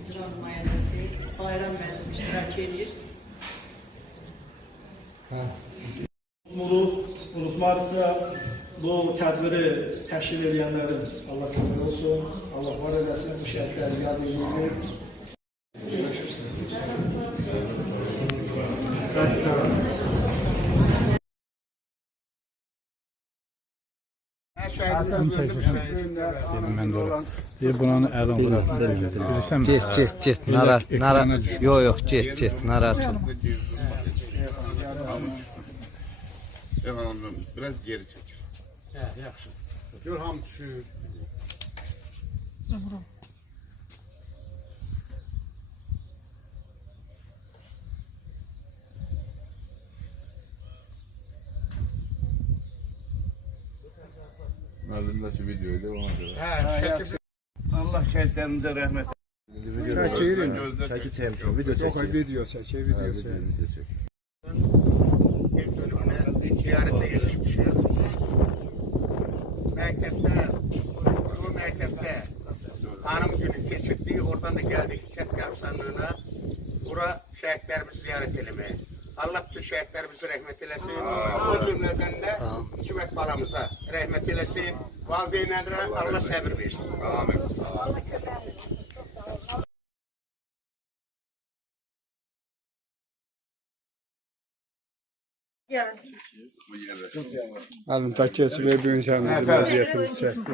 icra nümayəndəsi Bayram müəllim iştirak edir. Unutmarıq da bu tədbiri təşkil edənlərin Allah kömək olsun, Allah var eləsin, bu şəhidləri yad edilir. Ben doğru. Buranın elin burasını çekeceğim. Get. Narahat. Yok, get. Narahat. Biraz geri çek. Yaxşı. Gör ham düşür. Müəllimdəki videoyu da ona görə. Allah şəhidlərimizə rəhmət Çəkirin. Çəki çəkmişəm. Video çək. Video çək. İlk dönümünə ziyarətə gelişmişik. Məktəbdə, bu məktəbdə hanım günü keçirdik, oradan da gəldik Kənd Qəbirstanlığına. Bura şəhidlərimizi ziyarət eləməyə. Allah bütün şəhidlərimizi rəhmət eləsin. O cümlədən də iki vət balamıza rəhmət eləsin. Valideynlərə Allah səbir versin. Amin. Alın tak kesmeye bir insanımızın vaziyetimizi çektik.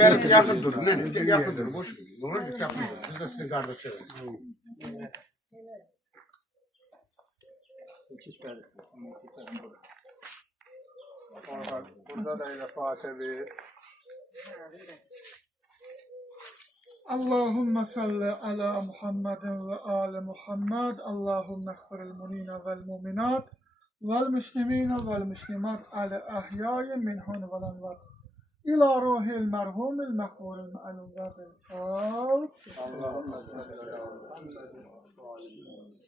Benim yakın durun. Yakın durun. Boş verin. Olur mu? Yakın durun. Biz de sizin kardeşleriniz. Burada da yine Fatiha. Allahümme salli ala Muhammedin ve ali Muhammed. Allahümme ekfiril munine vel muminat vel müslimine vel müslimat ala ahyayi minhun vel envat. İlâ ruhil merhumil mehvuril me'alum ve bil Fatiha. Allahümme salli ala Muhammedin ve ali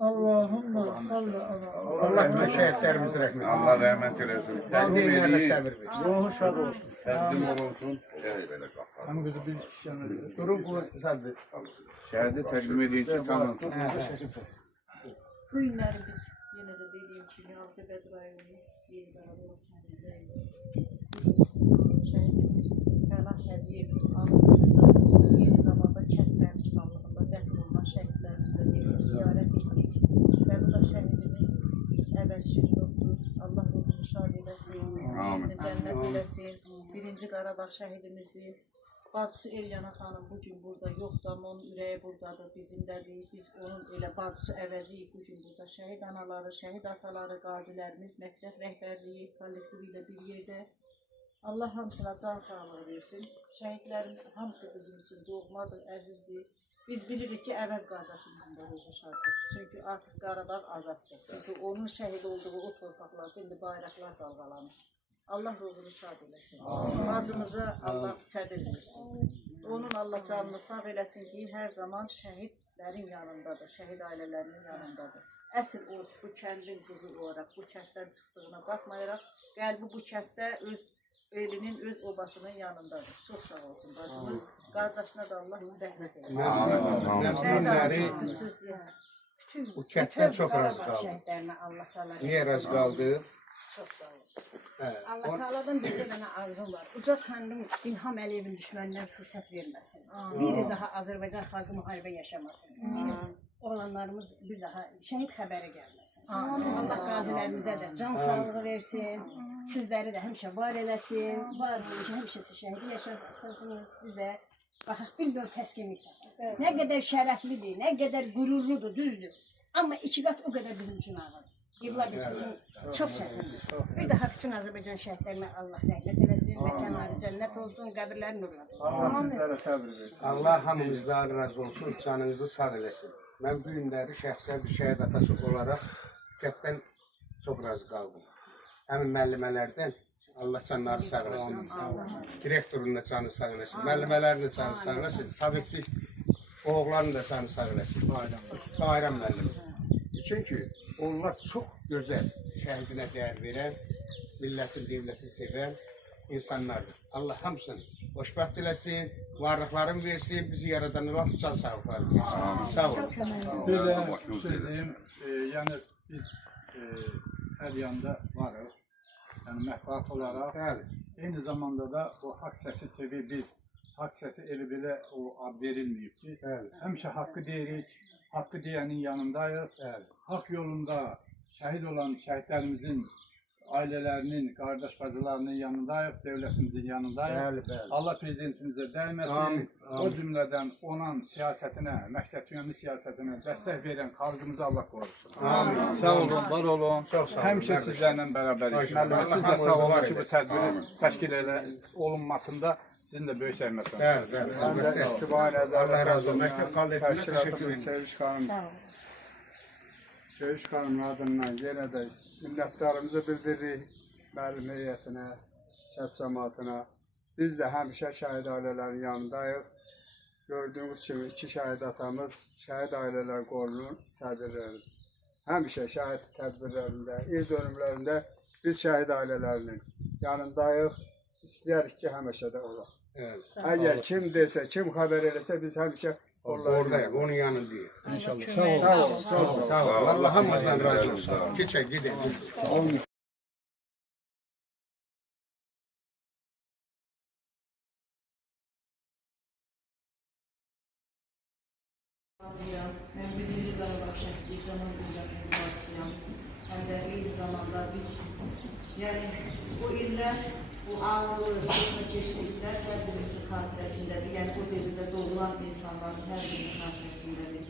Allahümme salli ala Allah bütün şehitlerimizi rəhmət eləsin. Allah rəhmət eləsin. Valideynlərə səbir versin. Ruhu şad olsun. Təqdim olunsun. Belə qalxar. Durun bu zadı. Şəhidi təqdim edin ki, tamam. Bu günləri biz yenə də dediyim kimi Ağcabədi rayonu Yeniqarabağ şəhidimiz Fərah Həziyevin anı günündə yeni zamanda kənd qəbirstanlığında dəfn olunan şəhidlərimizlə birlikdə ziyarət etdik və bu da şəhidimiz Əbəs Şirovdur. Allah ruhunu şad eləsin, yerini cənnət eləsin. Birinci Qarabağ şəhidimizdir. Bacısı Elyana xanım bugün burada yoxdur, amma onun ürəyi buradadır, bizimdədir. Biz onun elə bacısı əvəziyik bugün burada. Şəhid anaları, şəhid ataları, qazilərimiz, məktəb rəhbərliyi, kollektivi ilə bir yerdə. Allah hamısına can sağlığı versin. Şəhidlərin hamısı bizim üçün doğmadır, əzizdir. Biz bilirik ki, Əvəz qardaşımızın da ruhu şaddır. Çünki artıq Qarabağ azaddır. Çünki onun şəhid olduğu o torpaqlarda indi bayraqlar dalğalanır. Allah ruhunu şad eləsin. Bacımıza Allah səbir versin. Onun Allah canını sağ eləsin ki, hər zaman şəhidlərin yanındadır, şəhid ailələrinin yanındadır. Əsl o, bu kəndin qızı olaraq, bu kənddən çıxdığına baxmayaraq, qəlbi bu kənddə öz elinin, öz obasının yanındadır. Çox sağ olsun bacımız. Qardaşına da Allah rəhmət eləsin. Bu kənddən çox razı qaldı. Niyə razı qaldı? Çox sağ olun. Allah Teala'dan bircə dənə arzum var. Uca Tanrım İlham Əliyevin düşmənlərinə fürsət verməsin. Bir daha Azərbaycan xalqı müharibə yaşamasın. Oğlanlarımız bir daha şəhid xəbəri gəlməsin. Allah qazilərimizə də can sağlığı versin. Sizləri də həmişə var eləsin. Varsın ki, həmişə siz şəhidi yaşasınız. Biz də baxaq bilmiyor təskinliklə. Nə qədər şərəflidir, nə qədər qürurludur, düzdür. Amma iki qat o qədər bizim üçün ağırdır. Yıllar geçmesin, çok çətindir. Bir daha bütün Azərbaycan şəhidlərinə Allah rəhmət eləsin, məkanları cənnət olsun, qəbirləri nurladır. Allah sizlərə səbir versin. Allah hamımızdan razı olsun, canınızı sağ eləsin. Mən bu günləri şəxsən bir şəhid atası olaraq kənddən çox razı qaldım. Həmin müəllimələrdən Allah canları sağ eləsin. Direktorun da canı sağ eləsin, müəllimələrin də canı sağ eləsin. Sabitlik Oğlanın da canı sağ eləsin. Bayram müəllim. Çünki onlar çox gözəl, şəhidinə dəyər verən, millətin, devləti sevən insanlardır. Allah hamısını xoşbəxt eləsin, varlıqlarını versin, bizi yaradan Allah can sağlıqları versin. Sağ olun. Bir də söyleyeyim, yəni biz hər yanda varıq. Yəni mətbuat olaraq. Bəli. Eyni zamanda da o Haqq Səsi TV1, Haqq Səsi elə belə o ad verilməyib ki, həmişə haqqı deyirik, haqqı deyənin yanındayıq. Haqq yolunda şəhid olan şəhidlərimizin ailələrinin, qardaş bacılarının yanındayıq, dövlətimizin yanındayıq. Allah prezidentimizə dəyməsin, o cümlədən onun siyasətinə, məqsədyönlü siyasətinə dəstək verən xalqımızı Allah qorusun. Sağ olun, var olun. Həmişə sizlərlə bərabərik. Siz də sağ olun ki, bu tədbirin təşkil olunmasında sizin də böyük səhmətiniz. Allah razı olsun. Məktəb kollektivine teşekkür ederim. Söyüş xanımın adından yenə də minnətdarımızı bildiririk müəllim heyətinə, kənd cəmaatına. Biz də həmişə şəhid ailələrinin yanındayıq. Gördüyünüz kimi iki şəhid atamız, şəhid ailələr qolunun sədrləridir. Həmişə şəhid tədbirlərində, il dönümlərində biz şəhid ailələrinin yanındayıq. İstəyərik ki, həmişə də olaq. Əgər kim desə, kim xəbər eləsə, biz həmişə oradayıq, onun yanındayıq. İnşallah. Sağ olun. Sağ olun. Allah hamımızdan razı olsun. Keçək, gedək. Mən birinci Qarabağ şəhidlik zaman gündəki mühafizəyəm. Həm də eyni zamanda biz, yəni bu illər, bu ağır, keçdiklər hər birimizin xatirəsindədir. Yəni o devirdə doğulan insanların hər birinin xatirəsindədir.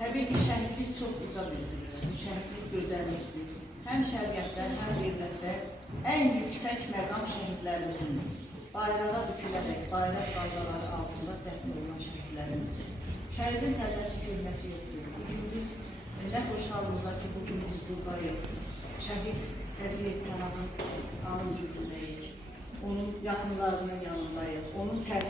Təbii ki, şəhidlik çox uca bir zirvədir. Şəhidlik gözəllikdir. Həm şəriətdə, həm devlətdə ən yüksək məqam şəhidlərimizin bayrağa bükülərək, bayraq dalgaları altında dəfn olunan şəhidlərimizdir. Şəhidin təzəsi görməsi yoxdur. Bugün biz nə xoşhalımıza ki, bugün biz buradayıq. Şəhid Əziyyət Pənahın alın gündəyik. Onun yaxınlarının yanındayıq. Onun tərsi